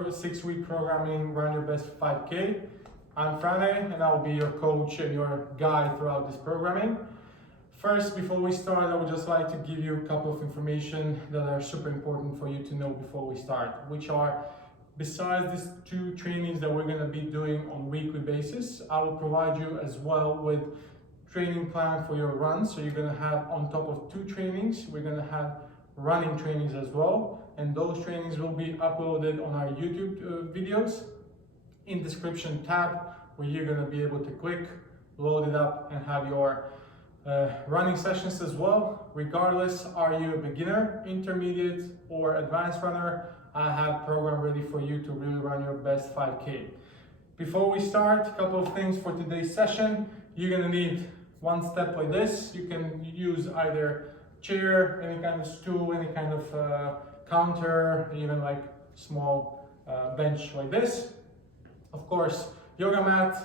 6-week programming Run Your Best 5K. I'm Frane and I'll be your coach and your guide throughout this programming. First, before we start, I would just like to give you a couple of information that are super important for you to know before we start, which are, besides these 2 trainings that we're going to be doing on a weekly basis, I will provide you as well with training plan for your run. So you're going to have, on top of 2 trainings, we're going to have running trainings as well, and those trainings will be uploaded on our YouTube videos in description tab, where you're going to be able to click, load it up, and have your running sessions as well. Regardless, are you a beginner, intermediate, or advanced runner, I have a program ready for you to really run your best 5K. Before we start, a couple of things for today's session. You're going to need one step like this. You can use either chair, any kind of stool, any kind of counter, even like small bench like this. Of course, yoga mat,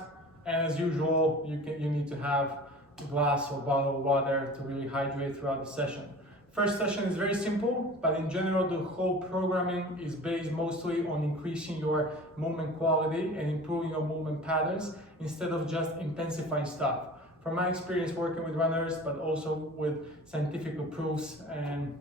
and as usual, you need to have a glass or bottle of water to really hydrate throughout the session. First session is very simple, but in general, the whole programming is based mostly on increasing your movement quality and improving your movement patterns instead of just intensifying stuff. From my experience working with runners, but also with scientific proofs and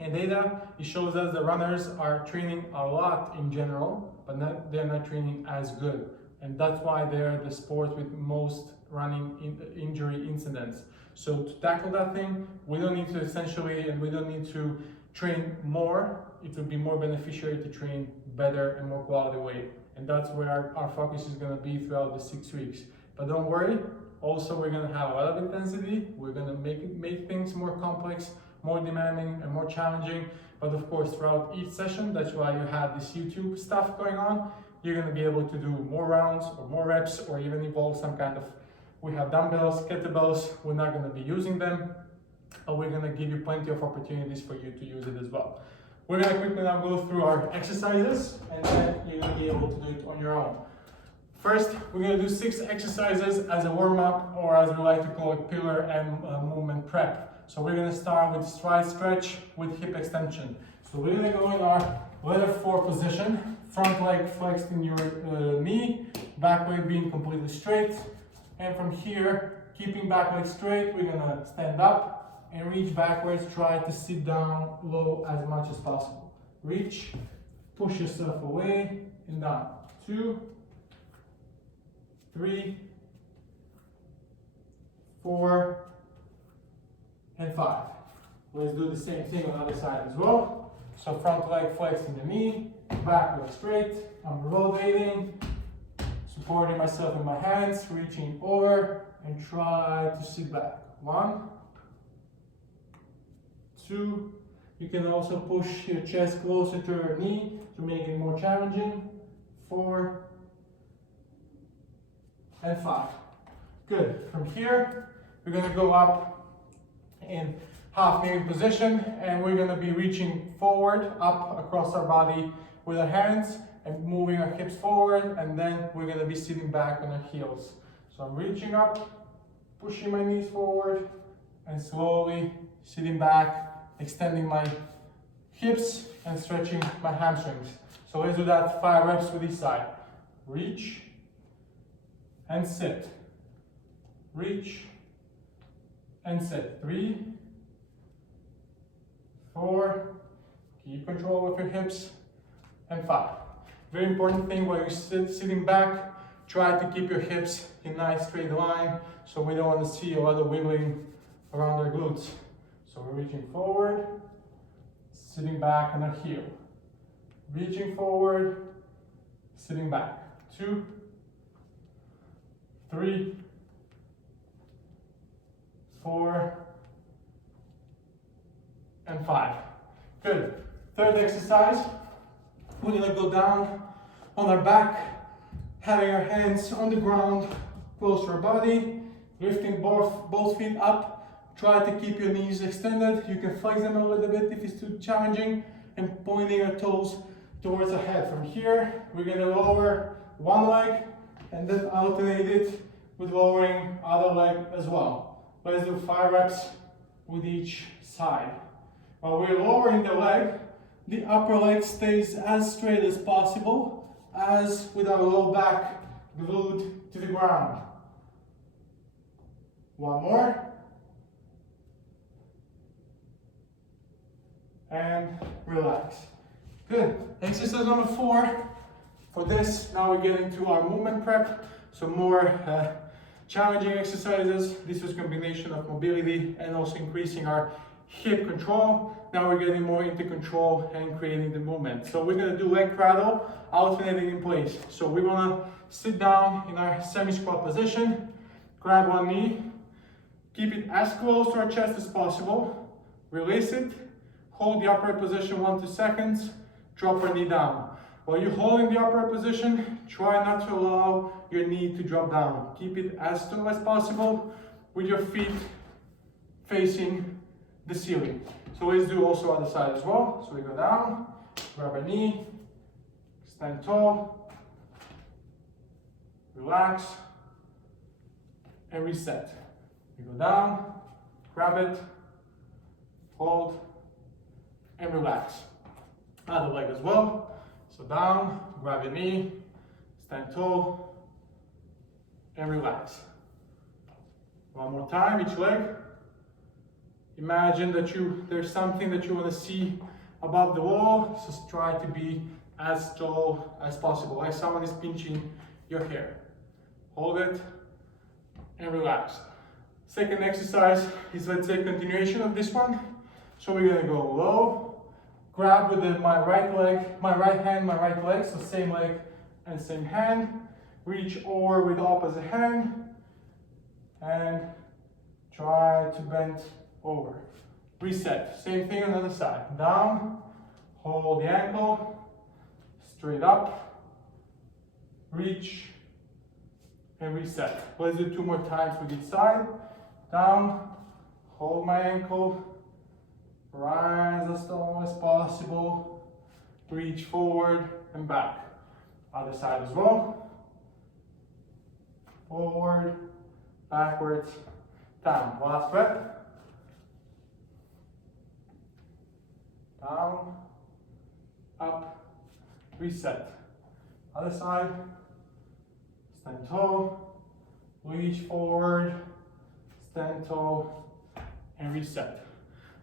data, it shows us that runners are training a lot in general, but they're not training as good. And that's why they're the sport with most running injury incidents. So to tackle that thing, we don't need to we don't need to train more. It would be more beneficial to train better and more quality weight. And that's where our focus is going to be throughout the 6 weeks. But don't worry, also we're going to have a lot of intensity. We're going to make things more complex, more demanding, and more challenging. But of course, throughout each session, that's why you have this YouTube stuff going on. You're going to be able to do more rounds or more reps, or even evolve some kind of, we have dumbbells, kettlebells. We're not going to be using them, but we're going to give you plenty of opportunities for you to use it as well. We're going to quickly now go through our exercises, and then you're going to be able to do it on your own. First, we're going to do 6 exercises as a warm-up, or as we like to call it, pillar and movement prep. So we're going to start with stride stretch with hip extension. So we're going to go in our letter 4 position, front leg flexed in your knee, back leg being completely straight. And from here, keeping back leg straight, we're going to stand up and reach backwards. Try to sit down low as much as possible. Reach, push yourself away and down. 2, 3, 4, and 5. Let's do the same thing on the other side as well. So front leg flexing the knee, back leg straight. I'm rotating, supporting myself with my hands, reaching over, and try to sit back. 1, 2. You can also push your chest closer to your knee to make it more challenging. 4, and 5. Good. From here, we're going to go up in half kneeling position, and we're going to be reaching forward, up across our body with our hands and moving our hips forward, and then we're going to be sitting back on our heels. So I'm reaching up, pushing my knees forward, and slowly sitting back, extending my hips and stretching my hamstrings. So let's do that 5 reps with each side. Reach and sit. Reach and sit. 3, 4, keep control of your hips, and 5. Very important thing while you're sitting back, try to keep your hips in a nice straight line, so we don't want to see a lot of wiggling around our glutes. So we're reaching forward, sitting back on our heel. Reaching forward, sitting back. 2, 3, 4, and 5. Good. Third exercise, we're going to go down on our back, having our hands on the ground, close to our body, lifting both feet up. Try to keep your knees extended. You can flex them a little bit if it's too challenging, and pointing your toes towards the head. From here, we're going to lower one leg and then alternate it with lowering other leg as well. Let's do 5 reps with each side. While we're lowering the leg, the upper leg stays as straight as possible, as with our low back glued to the ground. One more. And relax. Good. Exercise number 4. For this, now we're getting to our movement prep. So more challenging exercises. This is a combination of mobility and also increasing our hip control. Now we're getting more into control and creating the movement. So we're gonna do leg cradle, alternating in place. So we wanna sit down in our semi-squat position, grab one knee, keep it as close to our chest as possible, release it, hold the upright position 1-2 seconds, drop our knee down. While you're holding the upright position, try not to allow your knee to drop down. Keep it as still as possible with your feet facing the ceiling. So let's do also other side as well. So we go down, grab a knee, stand tall, relax, and reset. We go down, grab it, hold, and relax. Other leg as well. So down, grab your knee, stand tall, and relax. One more time, each leg. Imagine that there's something that you want to see above the wall, so try to be as tall as possible, like someone is pinching your hair. Hold it and relax. Second exercise is, let's say, continuation of this one. So we're gonna go low, grab with my right hand, my right leg, so same leg and same hand. Reach over with the opposite hand and try to bend over. Reset. Same thing on the other side. Down, hold the ankle, straight up, reach, and reset. Let's do 2 more times with each side. Down, hold my ankle, rise as tall as possible, reach forward and back. Other side as well. Forward, backwards, down. Last breath. Down, up, reset. Other side. Stand tall, reach forward, stand tall, and reset.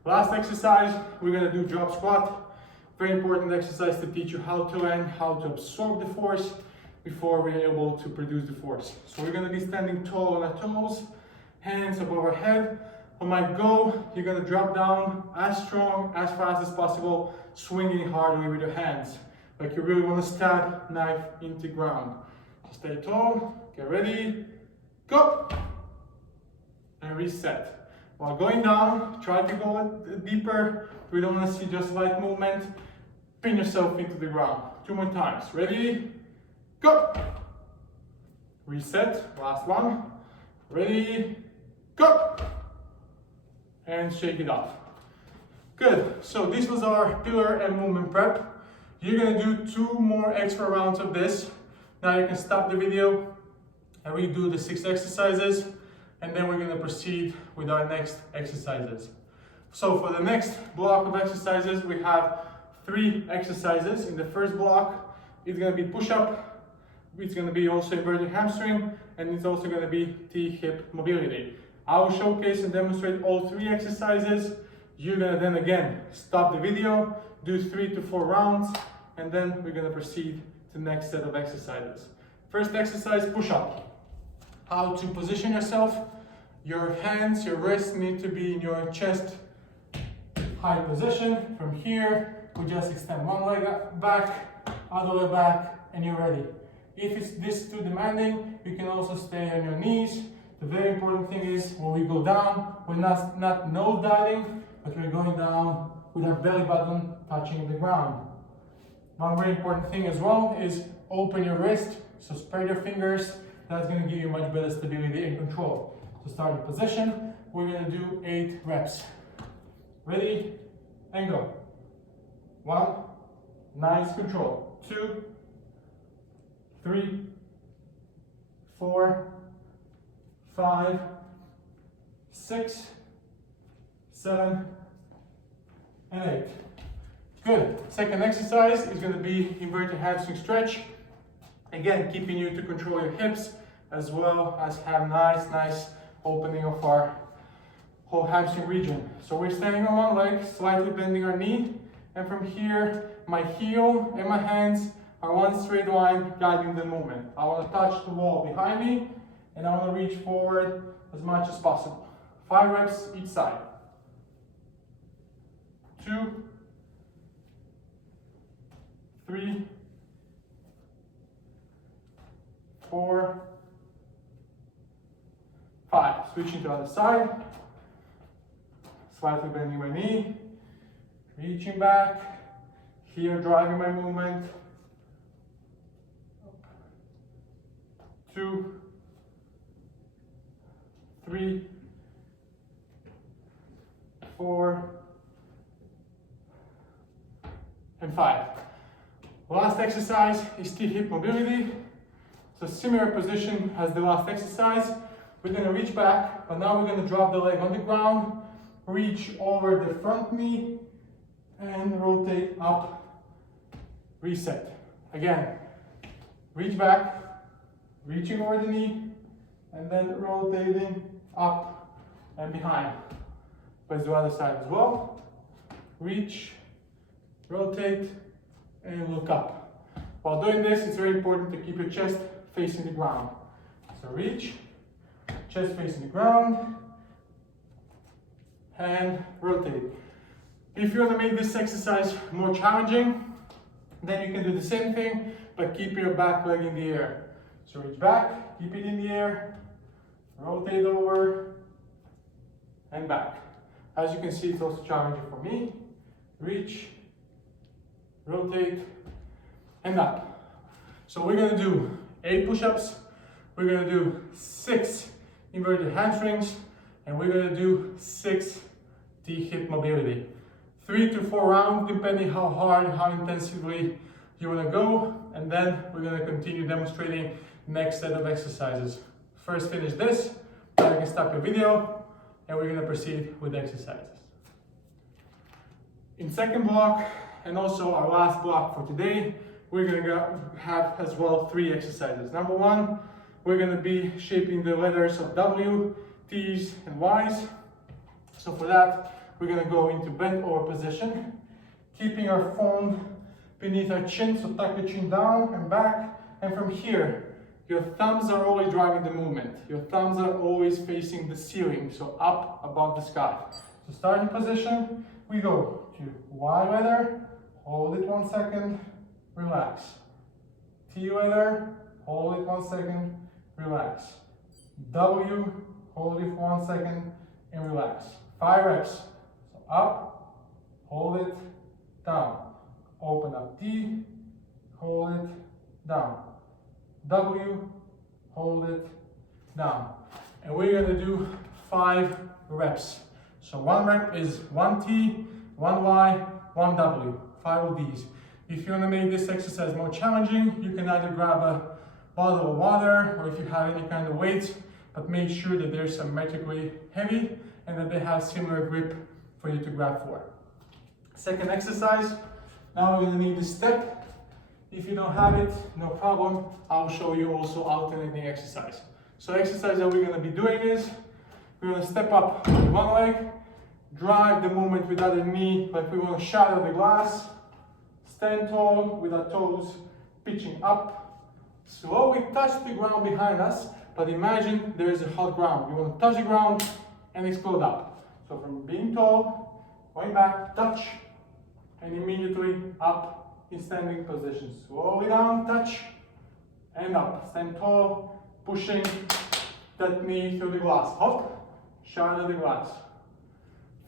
Last exercise, we're gonna do drop squat. Very important exercise to teach you how to land, how to absorb the force before we're able to produce the force. So we're gonna be standing tall on our toes, hands above our head. On my go, you're gonna drop down as strong, as fast as possible, swinging hardly with your hands. Like you really wanna stab knife into ground. Stay tall, get ready, go! And reset. While going down, try to go deeper. We don't want to see just light movement. Pin yourself into the ground. 2 more times. Ready, go! Reset, last one. Ready, go! And shake it off. Good, so this was our pillar and movement prep. You're gonna do 2 more extra rounds of this. Now you can stop the video and we do the 6 exercises, and then we're gonna proceed with our next exercises. So for the next block of exercises, we have 3 exercises. In the first block, it's gonna be push-up, it's gonna be also inverted hamstring, and it's also gonna be T-hip mobility. I will showcase and demonstrate all 3 exercises. You're gonna then again stop the video, do 3 to 4 rounds, and then we're gonna proceed to the next set of exercises. First exercise, push-up. How to position yourself. Your hands, your wrists need to be in your chest high position. From here, we just extend one leg back, other leg back, and you're ready. If it's this too demanding, you can also stay on your knees. The very important thing is when we go down, we're not nose diving, but we're going down with our belly button touching the ground. One very important thing as well is open your wrist, so spread your fingers. That's going to give you much better stability and control. To start the position, we're going to do 8 reps. Ready, and go. 1, nice control. 2, 3, 4, 5, 6, 7, and 8. Good. Second exercise is going to be inverted hamstring stretch. Again, keeping you to control your hips as well as have nice opening of our whole hamstring region. So we're standing on one leg, slightly bending our knee, and from here, my heel and my hands are one straight line guiding the movement. I want to touch the wall behind me, and I want to reach forward as much as possible. 5 reps each side. 2, 3, 4, 5. Switching to the other side. Slightly bending my knee, reaching back, here driving my movement. 2, 3, 4, and 5. Last exercise is T-hip mobility. So similar position as the last exercise. We're going to reach back, but now we're going to drop the leg on the ground, reach over the front knee, and rotate up, reset. Again, reach back, reaching over the knee, and then rotating up and behind. Let's do the other side as well. Reach, rotate, and look up. While doing this, it's very important to keep your chest facing the ground. So reach, chest facing the ground, and rotate. If you want to make this exercise more challenging, then you can do the same thing, but keep your back leg in the air. So reach back, keep it in the air, rotate over, and back. As you can see, it's also challenging for me. Reach, rotate, and up. So we're gonna do 8 push-ups, we're gonna do 6 inverted hamstrings, and we're gonna do 6 T-hip mobility. 3 to 4 rounds, depending how hard, how intensively you wanna go, and then we're gonna continue demonstrating next set of exercises. First finish this, then I can stop your video, and we're gonna proceed with the exercises. In second block, and also our last block for today, we're gonna have as well 3 exercises. Number 1, we're gonna be shaping the letters of W, T's, and Y's. So for that, we're gonna go into bent over position, keeping our phone beneath our chin, so tuck your chin down and back, and from here, your thumbs are always driving the movement. Your thumbs are always facing the ceiling, so up above the sky. So starting position, we go to Y letter, hold it 1 second, relax. T letter, hold it 1 second, relax. W, hold it for 1 second, and relax. 5 reps. So up, hold it, down. Open up T, hold it, down. W, hold it, down. And we're gonna do 5 reps. So 1 rep is 1 T, 1 Y, 1 W. 5 of these. If you want to make this exercise more challenging, you can either grab a bottle of water, or if you have any kind of weights, but make sure that they're symmetrically heavy and that they have similar grip for you to grab for. Second exercise, now we're going to need the step. If you don't have it, no problem. I'll show you also alternating exercise. So exercise that we're going to be doing is, we're going to step up with one leg, drive the movement with other knee, like we want to shadow the glass, stand tall with our toes pitching up, slowly touch the ground behind us, but imagine there is a hot ground. You want to touch the ground and explode up. So from being tall, going back, touch, and immediately up in standing position. Slowly down, touch, and up. Stand tall, pushing that knee through the glass. Hop, shadow the glass.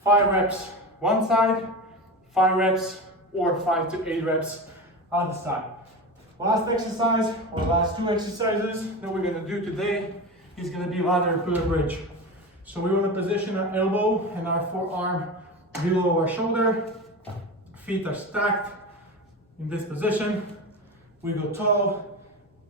5 reps one side, 5 reps or 5 to 8 reps other side. Last exercise, or last 2 exercises that we're going to do today is going to be ladder pull bridge. So we want to position our elbow and our forearm below our shoulder. Feet are stacked in this position. We go tall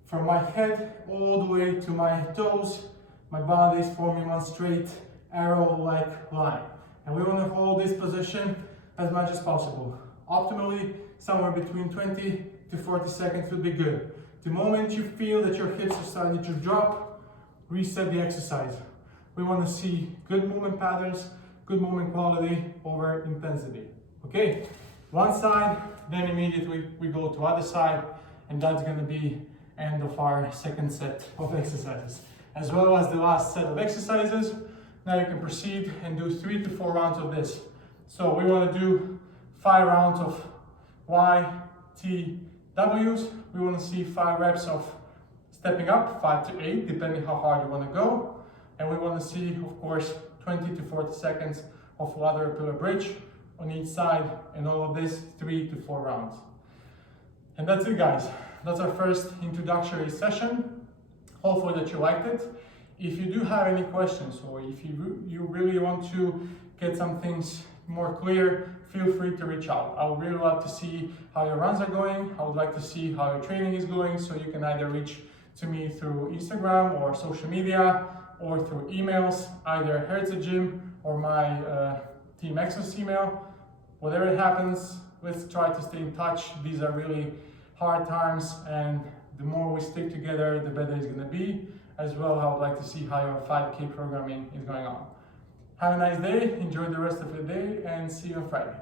from my head all the way to my toes. My body is forming one straight arrow-like line. And we want to hold this position as much as possible. Optimally, somewhere between 20 to 40 seconds would be good. The moment you feel that your hips are starting to drop, reset the exercise. We want to see good movement patterns, good movement quality over intensity. Okay, one side, then immediately we go to other side, and that's going to be end of our second set of exercises. As well as the last set of exercises, now you can proceed and do 3 to 4 rounds of this. So we want to do 5 rounds of YTWs. We want to see 5 reps of stepping up, 5 to 8, depending how hard you want to go. And we want to see, of course, 20 to 40 seconds of lateral pillar bridge on each side, and all of this 3 to 4 rounds. And that's it, guys. That's our first introductory session. Hopefully that you liked it. If you do have any questions, or if you really want to get some things more clear, feel free to reach out. I would really love to see how your runs are going. I would like to see how your training is going, so you can either reach to me through Instagram or social media, or through emails, either Hertz Gym or my Team Exos email. Whatever it happens, let's try to stay in touch. These are really hard times, and the more we stick together, the better it's gonna be. As well, I would like to see how your 5K programming is going on. Have a nice day, enjoy the rest of your day, and see you on Friday.